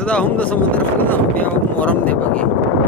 हंसदा हम द समुंदर फिरदा हम या मोरम दे बगे